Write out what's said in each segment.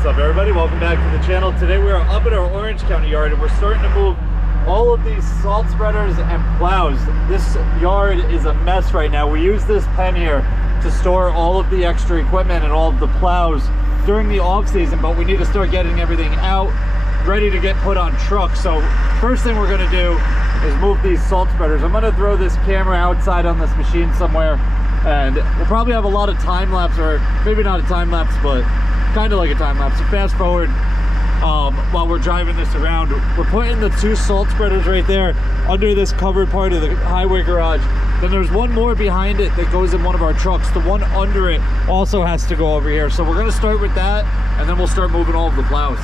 What's up, everybody? Welcome back to the channel. Today we are up at our Orange County yard and we're starting to move all of these salt spreaders and plows. This yard is a mess right now. We use this pen here to store all of the extra equipment and all of the plows during the off season, but we need to start getting everything out, ready to get put on trucks. So first thing we're going to do is move these salt spreaders. I'm going to throw this camera outside on this machine somewhere, and we'll probably have a lot of time lapse, or maybe not a time lapse, but kind of like a time lapse. So fast forward while we're driving this around. We're putting the 2 salt spreaders right there under this covered part of the highway garage. Then there's one more behind it that goes in one of our trucks. The one under it also has to go over here. So we're going to start with that, and then we'll start moving all of the plows.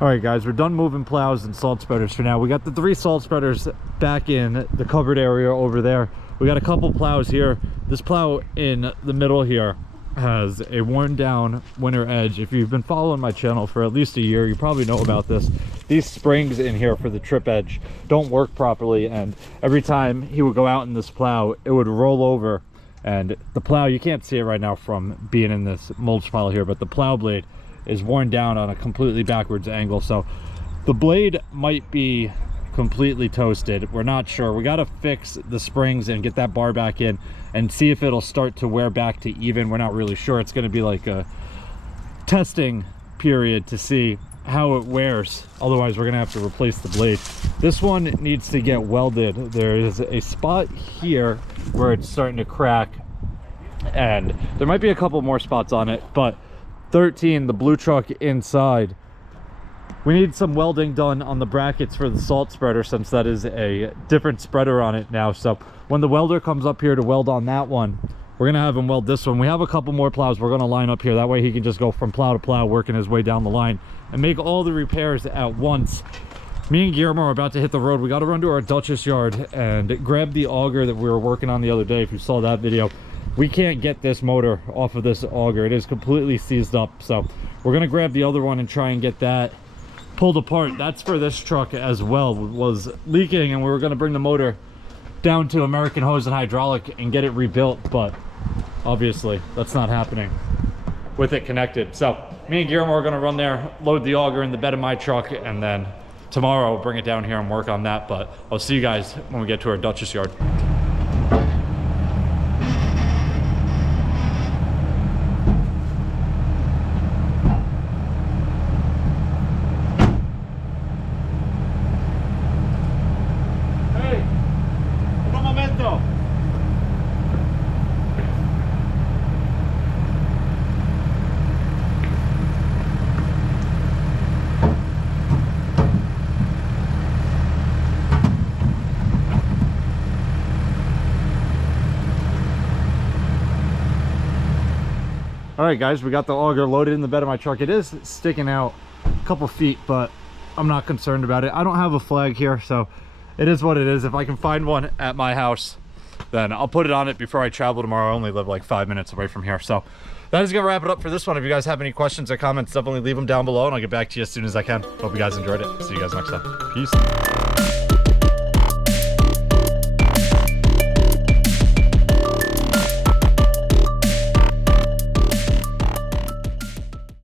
All right, guys, we're done moving plows and salt spreaders for now. We got the 3 salt spreaders back in the covered area over there. We got a couple plows here. This plow in the middle here has a worn down winter edge. If you've been following my channel for at least a year, you probably know about this. These springs in here for the trip edge don't work properly, and every time he would go out in this plow, it would roll over. And the plow, you can't see it right now from being in this mulch pile here, but the plow blade is worn down on a completely backwards angle, so the blade might be completely toasted. We're not sure. We got to fix the springs and get that bar back in and see if it'll start to wear back to even. We're not really sure. It's going to be like a testing period to see how it wears. Otherwise, we're going to have to replace the blade. This one needs to get welded. There is a spot here where it's starting to crack, and there might be a couple more spots on it, but 13, the blue truck inside, we need some welding done on the brackets for the salt spreader, since that is a different spreader on it now. So when the welder comes up here to weld on that one, we're gonna have him weld this one. We have a couple more plows we're gonna line up here. That way he can just go from plow to plow, working his way down the line and make all the repairs at once. Me and Guillermo are about to hit the road. We got to run to our Dutchess yard and grab the auger that we were working on the other day. If you saw that video, we can't get this motor off of this auger. It is completely seized up, so we're gonna grab the other one and try and get that pulled apart. That's for this truck as well. It was leaking, and we were gonna bring the motor down to American Hose and Hydraulic and get it rebuilt, but obviously that's not happening with it connected. So me and Guillermo are gonna run there, load the auger in the bed of my truck, and then tomorrow I'll bring it down here and work on that. But I'll see you guys when we get to our Dutchess yard. All right, guys, we got the auger loaded in the bed of my truck. It is sticking out a couple feet, but I'm not concerned about it. I don't have a flag here, so it is what it is. If I can find one at my house, then I'll put it on it before I travel tomorrow. I only live like 5 minutes away from here. So that is gonna wrap it up for this one. If you guys have any questions or comments, definitely leave them down below and I'll get back to you as soon as I can. Hope you guys enjoyed it. See you guys next time. Peace.